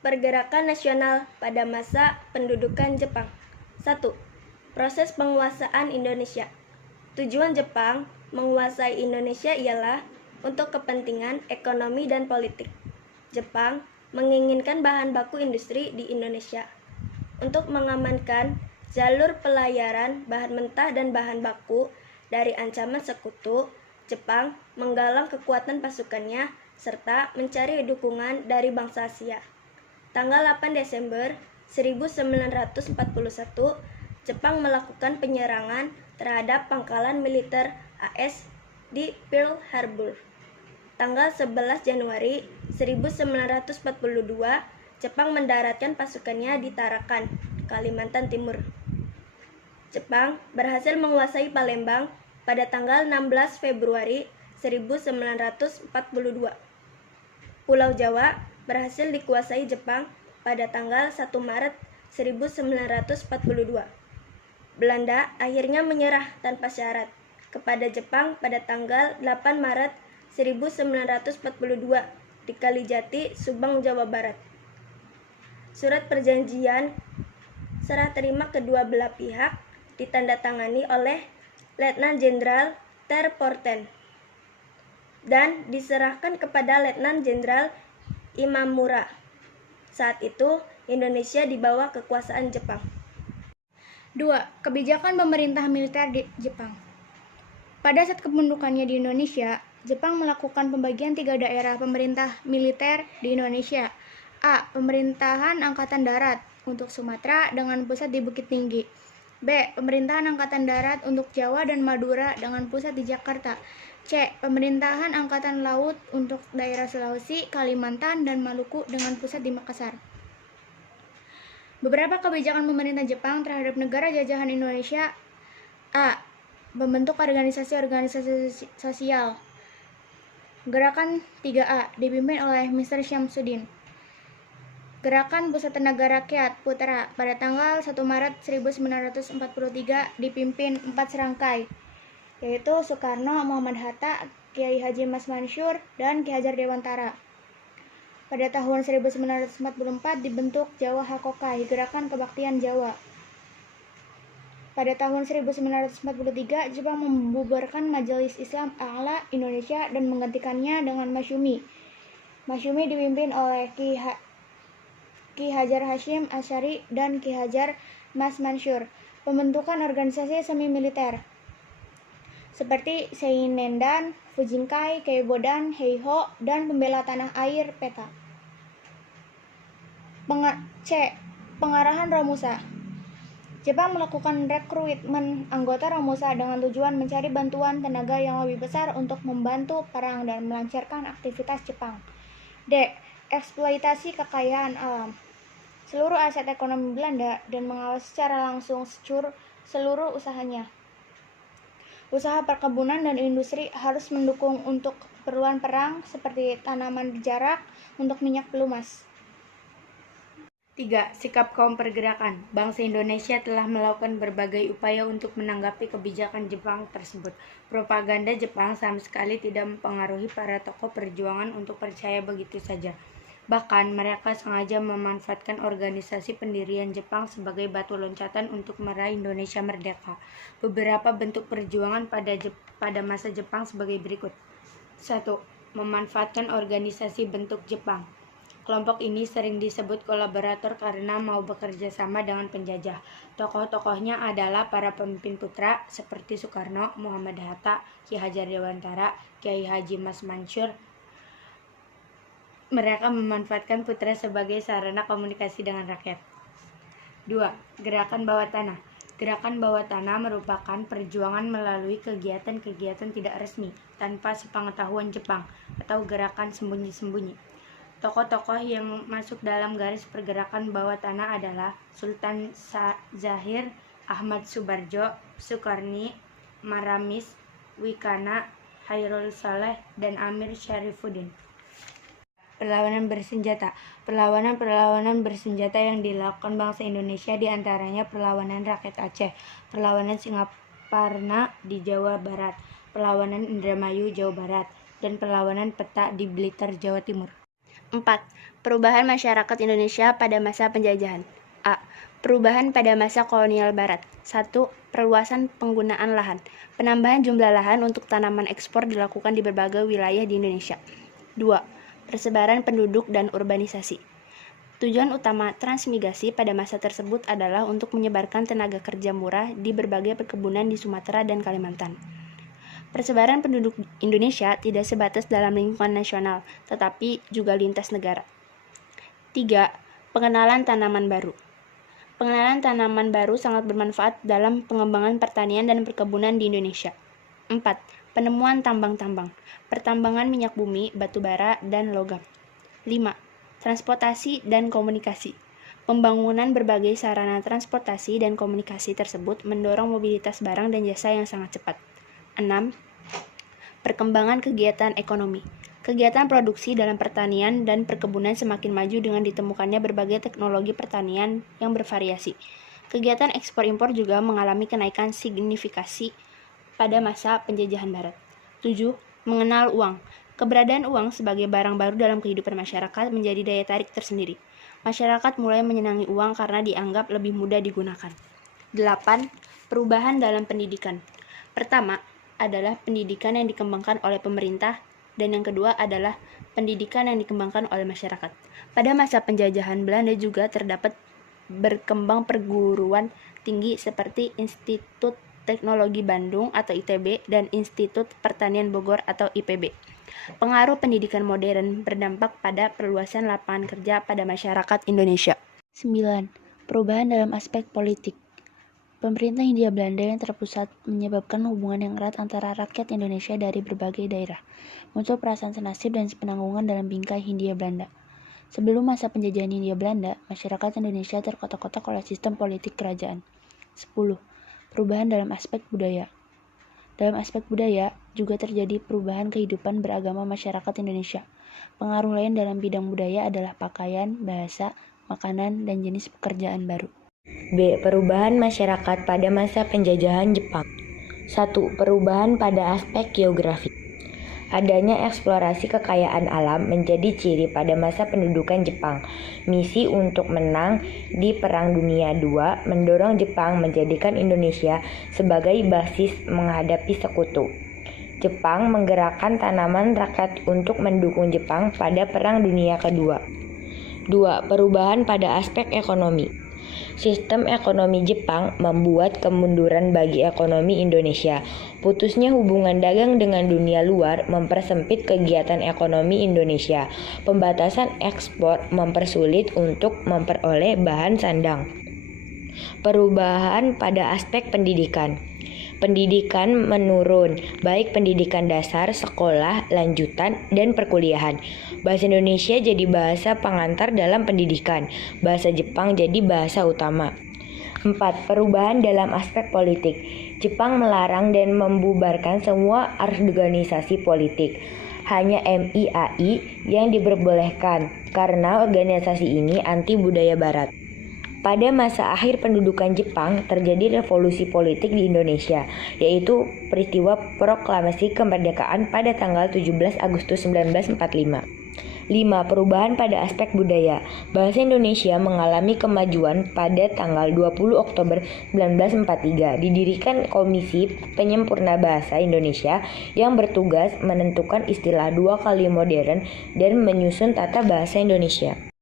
Pergerakan nasional pada masa pendudukan Jepang. 1. Proses penguasaan Indonesia. Tujuan Jepang menguasai Indonesia ialah untuk kepentingan ekonomi dan politik. Jepang menginginkan bahan baku industri di Indonesia. Untuk mengamankan jalur pelayaran bahan mentah dan bahan baku dari ancaman sekutu, Jepang menggalang kekuatan pasukannya serta mencari dukungan dari bangsa Asia. Tanggal 8 Desember 1941, Jepang melakukan penyerangan terhadap pangkalan militer AS di Pearl Harbor. Tanggal 11 Januari 1942, Jepang mendaratkan pasukannya di Tarakan, Kalimantan Timur. Jepang berhasil menguasai Palembang pada tanggal 16 Februari 1942. Pulau Jawa berhasil dikuasai Jepang pada tanggal 1 Maret 1942. Belanda akhirnya menyerah tanpa syarat kepada Jepang pada tanggal 8 Maret 1942 di Kalijati, Subang, Jawa Barat. Surat perjanjian serah terima kedua belah pihak ditandatangani oleh Letnan Jenderal Ter Porten dan diserahkan kepada Letnan Jenderal Imamura. Saat itu, Indonesia di bawah kekuasaan Jepang. 2. Kebijakan pemerintah militer di Jepang. Pada saat kependudukannya di Indonesia, Jepang melakukan pembagian 3 daerah pemerintah militer di Indonesia. A. Pemerintahan Angkatan Darat untuk Sumatera dengan pusat di Bukit Tinggi. B. Pemerintahan Angkatan Darat untuk Jawa dan Madura dengan pusat di Jakarta. C. Pemerintahan Angkatan Laut untuk daerah Sulawesi, Kalimantan, dan Maluku dengan pusat di Makassar. Beberapa kebijakan pemerintah Jepang terhadap negara jajahan Indonesia. A. Membentuk organisasi-organisasi sosial. Gerakan 3A dipimpin oleh Mr. Syamsuddin. Gerakan Pusat Tenaga Rakyat Putra pada tanggal 1 Maret 1943 dipimpin 4 serangkai, yaitu Soekarno, Muhammad Hatta, Kiai Haji Mas Mansur, dan Ki Hajar Dewantara. Pada tahun 1944 dibentuk Jawa Hakokai, Gerakan Kebaktian Jawa. Pada tahun 1943, Jepang membubarkan Majelis Islam A'la Indonesia dan menggantikannya dengan Masyumi. Masyumi dipimpin oleh Ki Hajar Hashim Asy'ari dan Ki Hajar Mas Mansur. Pembentukan organisasi semi-militer seperti Seinendan, Fujinkai, Keibodan, Heiho, dan Pembela Tanah Air PETA. C. Pengarahan Romusa. Jepang melakukan rekrutmen anggota Romusa dengan tujuan mencari bantuan tenaga yang lebih besar untuk membantu perang dan melancarkan aktivitas Jepang. D. Eksploitasi kekayaan alam. Seluruh aset ekonomi Belanda dan mengawasi secara langsung seluruh usahanya. Usaha perkebunan dan industri harus mendukung untuk keperluan perang seperti tanaman jarak untuk minyak pelumas. 3. Sikap kaum pergerakan. Bangsa Indonesia telah melakukan berbagai upaya untuk menanggapi kebijakan Jepang tersebut. Propaganda Jepang sama sekali tidak mempengaruhi para tokoh perjuangan untuk percaya begitu saja. Bahkan mereka sengaja memanfaatkan organisasi pendirian Jepang sebagai batu loncatan untuk meraih Indonesia merdeka. Beberapa bentuk perjuangan pada masa Jepang sebagai berikut. 1. Memanfaatkan organisasi bentuk Jepang. Kelompok ini sering disebut kolaborator karena mau bekerja sama dengan penjajah. Tokoh-tokohnya adalah para pemimpin putra seperti Soekarno, Muhammad Hatta, Ki Hajar Dewantara, Kiai Haji Mas Mansur. Mereka memanfaatkan putra sebagai sarana komunikasi dengan rakyat. 2. Gerakan bawah tanah. Gerakan bawah tanah merupakan perjuangan melalui kegiatan-kegiatan tidak resmi tanpa sepengetahuan Jepang atau gerakan sembunyi-sembunyi. Tokoh-tokoh yang masuk dalam garis pergerakan bawah tanah adalah Sultan Zahir, Ahmad Subarjo, Sukarni, Maramis, Wikana, Hairul Saleh, dan Amir Syarifuddin. Perlawanan bersenjata. Perlawanan bersenjata yang dilakukan bangsa Indonesia diantaranya perlawanan rakyat Aceh, perlawanan Singaparna di Jawa Barat, perlawanan Indramayu Jawa Barat, dan perlawanan Peta di Blitar Jawa Timur. 4. Perubahan masyarakat Indonesia pada masa penjajahan. A. Perubahan pada masa kolonial barat. 1. Perluasan penggunaan lahan. Penambahan jumlah lahan untuk tanaman ekspor dilakukan di berbagai wilayah di Indonesia. 2. Persebaran penduduk dan urbanisasi. Tujuan utama transmigrasi pada masa tersebut adalah untuk menyebarkan tenaga kerja murah di berbagai perkebunan di Sumatera dan Kalimantan. Persebaran penduduk Indonesia tidak sebatas dalam lingkungan nasional, tetapi juga lintas negara. 3. Pengenalan tanaman baru. Pengenalan tanaman baru sangat bermanfaat dalam pengembangan pertanian dan perkebunan di Indonesia. 4. Penemuan tambang-tambang, pertambangan minyak bumi, batu bara, dan logam. 5. Transportasi dan komunikasi. Pembangunan berbagai sarana transportasi dan komunikasi tersebut mendorong mobilitas barang dan jasa yang sangat cepat. 6. Perkembangan kegiatan ekonomi. Kegiatan produksi dalam pertanian dan perkebunan semakin maju dengan ditemukannya berbagai teknologi pertanian yang bervariasi. Kegiatan ekspor-impor juga mengalami kenaikan signifikasi pada masa penjajahan barat. 7. Mengenal uang. Keberadaan uang sebagai barang baru dalam kehidupan masyarakat menjadi daya tarik tersendiri. Masyarakat mulai menyenangi uang karena dianggap lebih mudah digunakan. 8. Perubahan dalam pendidikan. Pertama adalah pendidikan yang dikembangkan oleh pemerintah, dan yang kedua adalah pendidikan yang dikembangkan oleh masyarakat. Pada masa penjajahan Belanda juga terdapat berkembang perguruan tinggi seperti Institut Teknologi Bandung atau ITB dan Institut Pertanian Bogor atau IPB. Pengaruh pendidikan modern berdampak pada perluasan lapangan kerja pada masyarakat Indonesia. 9. Perubahan dalam aspek politik. Pemerintah Hindia Belanda yang terpusat menyebabkan hubungan yang erat antara rakyat Indonesia dari berbagai daerah. Muncul perasaan senasib dan sepenanggungan dalam bingkai Hindia Belanda. Sebelum masa penjajahan Hindia Belanda, masyarakat Indonesia terkotak-kotak oleh sistem politik kerajaan. 10. Perubahan dalam aspek budaya. Dalam aspek budaya, juga terjadi perubahan kehidupan beragama masyarakat Indonesia. Pengaruh lain dalam bidang budaya adalah pakaian, bahasa, makanan, dan jenis pekerjaan baru. B. Perubahan masyarakat pada masa penjajahan Jepang. 1. Perubahan pada aspek geografi. Adanya eksplorasi kekayaan alam menjadi ciri pada masa pendudukan Jepang. Misi untuk menang di Perang Dunia II mendorong Jepang menjadikan Indonesia sebagai basis menghadapi sekutu. Jepang menggerakkan tanaman rakyat untuk mendukung Jepang pada Perang Dunia Kedua. 2. Perubahan pada aspek ekonomi. Sistem ekonomi Jepang membuat kemunduran bagi ekonomi Indonesia. Putusnya hubungan dagang dengan dunia luar mempersempit kegiatan ekonomi Indonesia. Pembatasan ekspor mempersulit untuk memperoleh bahan sandang. Perubahan pada aspek pendidikan. Pendidikan menurun, baik pendidikan dasar, sekolah, lanjutan, dan perkuliahan. Bahasa Indonesia jadi bahasa pengantar dalam pendidikan. Bahasa Jepang jadi bahasa utama. 4. Perubahan dalam aspek politik. Jepang melarang dan membubarkan semua organisasi politik. Hanya MIAI yang diperbolehkan karena organisasi ini anti budaya barat. Pada masa akhir pendudukan Jepang, terjadi revolusi politik di Indonesia, yaitu peristiwa proklamasi kemerdekaan pada tanggal 17 Agustus 1945. 5. Perubahan pada aspek budaya. Bahasa Indonesia mengalami kemajuan pada tanggal 20 Oktober 1943. Didirikan Komisi Penyempurna Bahasa Indonesia yang bertugas menentukan istilah dua kali modern dan menyusun tata bahasa Indonesia.